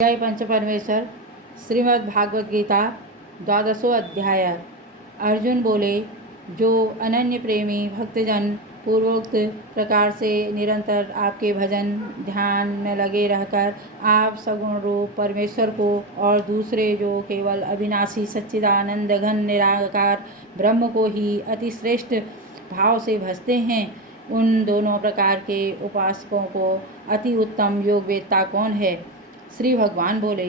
जय पंचपरमेश्वर। श्रीमद् भागवत गीता 12वां अध्याय। अर्जुन बोले, जो अनन्य प्रेमी भक्तजन पूर्वोक्त प्रकार से निरंतर आपके भजन ध्यान में लगे रहकर आप सगुण रूप परमेश्वर को और दूसरे जो केवल अविनाशी सच्चिदानंद घन निराकार ब्रह्म को ही अति श्रेष्ठ भाव से भजते हैं, उन दोनों प्रकार के उपासकों को अति उत्तम योगवेत्ता कौन है? श्री भगवान बोले,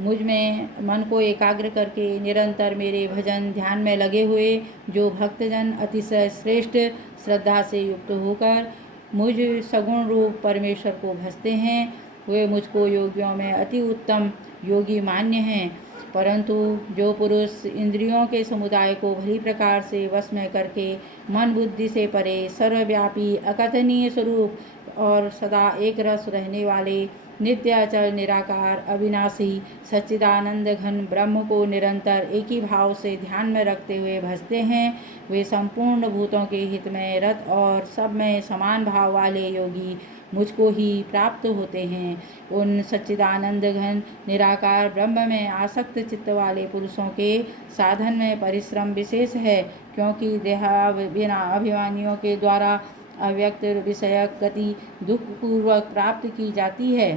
मुझ में मन को एकाग्र करके निरंतर मेरे भजन ध्यान में लगे हुए जो भक्तजन अतिशय श्रेष्ठ श्रद्धा से युक्त होकर मुझ सगुण रूप परमेश्वर को भजते हैं, वे मुझको योगियों में अति उत्तम योगी मान्य हैं। परंतु जो पुरुष इंद्रियों के समुदाय को भली प्रकार से वश में करके मन बुद्धि से परे सर्वव्यापी अकथनीय स्वरूप और सदा एक रस रहने वाले नित्य अचल निराकार अविनाशी सच्चिदानंद घन ब्रह्म को निरंतर एक ही भाव से ध्यान में रखते हुए भजते हैं, वे संपूर्ण भूतों के हित में रत और सब में समान भाव वाले योगी मुझको ही प्राप्त होते हैं। उन सच्चिदानंद घन निराकार ब्रह्म में आसक्त चित्त वाले पुरुषों के साधन में परिश्रम विशेष है, क्योंकि देहाभिमानियों के द्वारा अव्यक्त विषयक गति दुखपूर्वक प्राप्त की जाती है।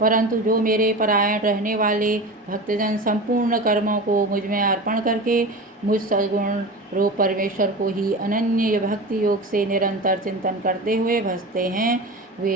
परंतु जो मेरे परायण रहने वाले भक्तजन संपूर्ण कर्मों को मुझ में अर्पण करके मुझ सगुण रूप परमेश्वर को ही अनन्य भक्ति योग से निरंतर चिंतन करते हुए भजते हैं, वे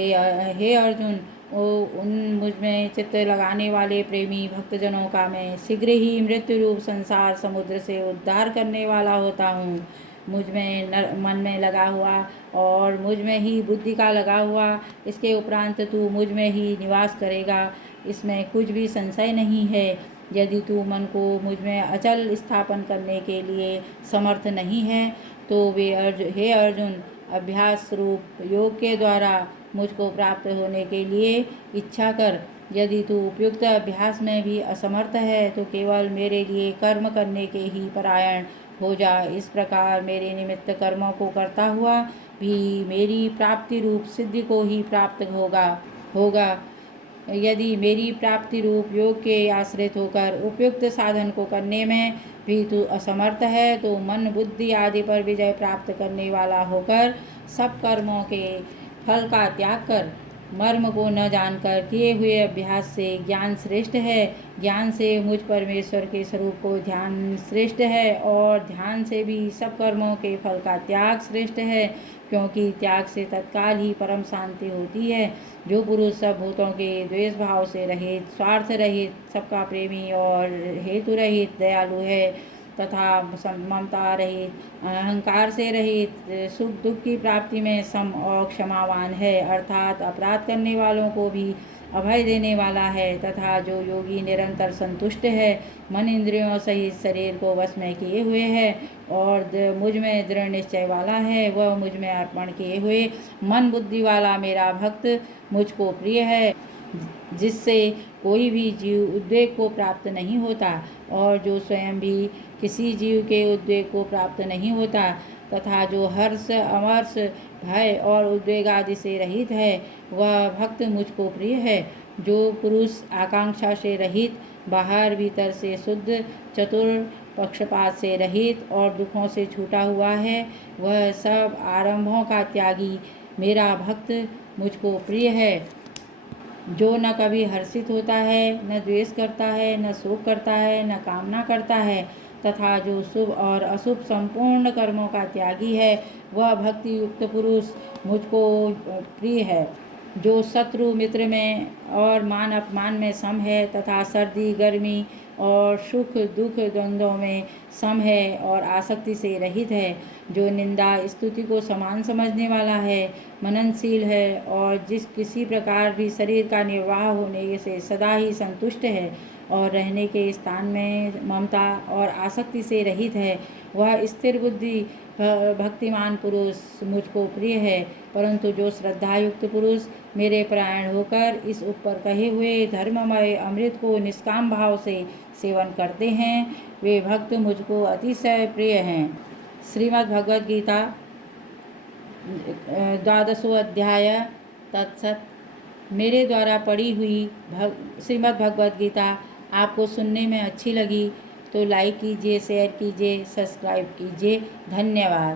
हे अर्जुन, उन मुझ में चित्त लगाने वाले प्रेमी भक्तजनों का मैं शीघ्र ही मृत्यु रूप संसार समुद्र से उद्धार करने वाला होता हूँ। मुझ में मन में लगा हुआ और मुझ में ही बुद्धि का लगा हुआ, इसके उपरांत तू मुझ में ही निवास करेगा, इसमें कुछ भी संशय नहीं है। यदि तू मन को मुझ में अचल स्थापन करने के लिए समर्थ नहीं है तो हे अर्जुन, अभ्यास रूप योग के द्वारा मुझको प्राप्त होने के लिए इच्छा कर। यदि तू उपयुक्त अभ्यास में भी असमर्थ है तो केवल मेरे लिए कर्म करने के ही परायण हो जा। इस प्रकार मेरे निमित्त कर्मों को करता हुआ भी मेरी प्राप्ति रूप सिद्धि को ही प्राप्त होगा। यदि मेरी प्राप्ति रूप योग के आश्रित होकर उपयुक्त साधन को करने में भी तू असमर्थ है तो मन बुद्धि आदि पर विजय प्राप्त करने वाला होकर सब कर्मों के फल का त्याग कर। मर्म को न जानकर किए हुए अभ्यास से ज्ञान श्रेष्ठ है, ज्ञान से मुझ परमेश्वर के स्वरूप को ध्यान श्रेष्ठ है, और ध्यान से भी सब कर्मों के फल का त्याग श्रेष्ठ है, क्योंकि त्याग से तत्काल ही परम शांति होती है। जो पुरुष सब भूतों के द्वेष भाव से रहित, स्वार्थ रहित, सबका प्रेमी और हेतु रहित दयालु है तथा ममता रहित, अहंकार से रहित, सुख दुख की प्राप्ति में सम और क्षमावान है, अर्थात अपराध करने वालों को भी अभय देने वाला है, तथा जो योगी निरंतर संतुष्ट है, मन इंद्रियों सहित शरीर को वश में किए हुए है और मुझ में दृढ़ निश्चय वाला है, वह मुझ में अर्पण किए हुए मन बुद्धि वाला मेरा भक्त मुझको प्रिय है, जिससे कोई भी जीव उद्वेग को प्राप्त नहीं होता और जो स्वयं भी किसी जीव के उद्वेग को प्राप्त नहीं होता, तथा जो हर्ष अमर्ष भय और उद्वेग आदि से रहित है, वह भक्त मुझको प्रिय है। जो पुरुष आकांक्षा से रहित, बाहर भीतर से शुद्ध, चतुर, पक्षपात से रहित और दुखों से छूटा हुआ है, वह सब आरंभों का त्यागी मेरा भक्त मुझको प्रिय है। जो न कभी हर्षित होता है, न द्वेष करता है, न शोक करता है, न कामना करता है, तथा जो शुभ और अशुभ संपूर्ण कर्मों का त्यागी है, वह भक्ति युक्त पुरुष मुझको प्रिय है। जो शत्रु मित्र में और मान अपमान में सम है, तथा सर्दी गर्मी और सुख दुख द्वंद्वों में सम है और आसक्ति से रहित है, जो निंदा स्तुति को समान समझने वाला है, मननशील है और जिस किसी प्रकार भी शरीर का निर्वाह होने से सदा ही संतुष्ट है और रहने के स्थान में ममता और आसक्ति से रहित है, वह स्थिर बुद्धि भक्तिमान पुरुष मुझको प्रिय है। परंतु जो श्रद्धायुक्त पुरुष मेरे परायण होकर इस ऊपर कहे हुए धर्ममय अमृत को निष्काम भाव से सेवन करते हैं, वे भक्त मुझको अतिशय प्रिय हैं। श्रीमद् भगवद गीता 12वां अध्याय। तत्सत। मेरे द्वारा पढ़ी हुई श्रीमद् भगवद गीता आपको सुनने में अच्छी लगी तो लाइक कीजिए, शेयर कीजिए, सब्सक्राइब कीजिए। धन्यवाद।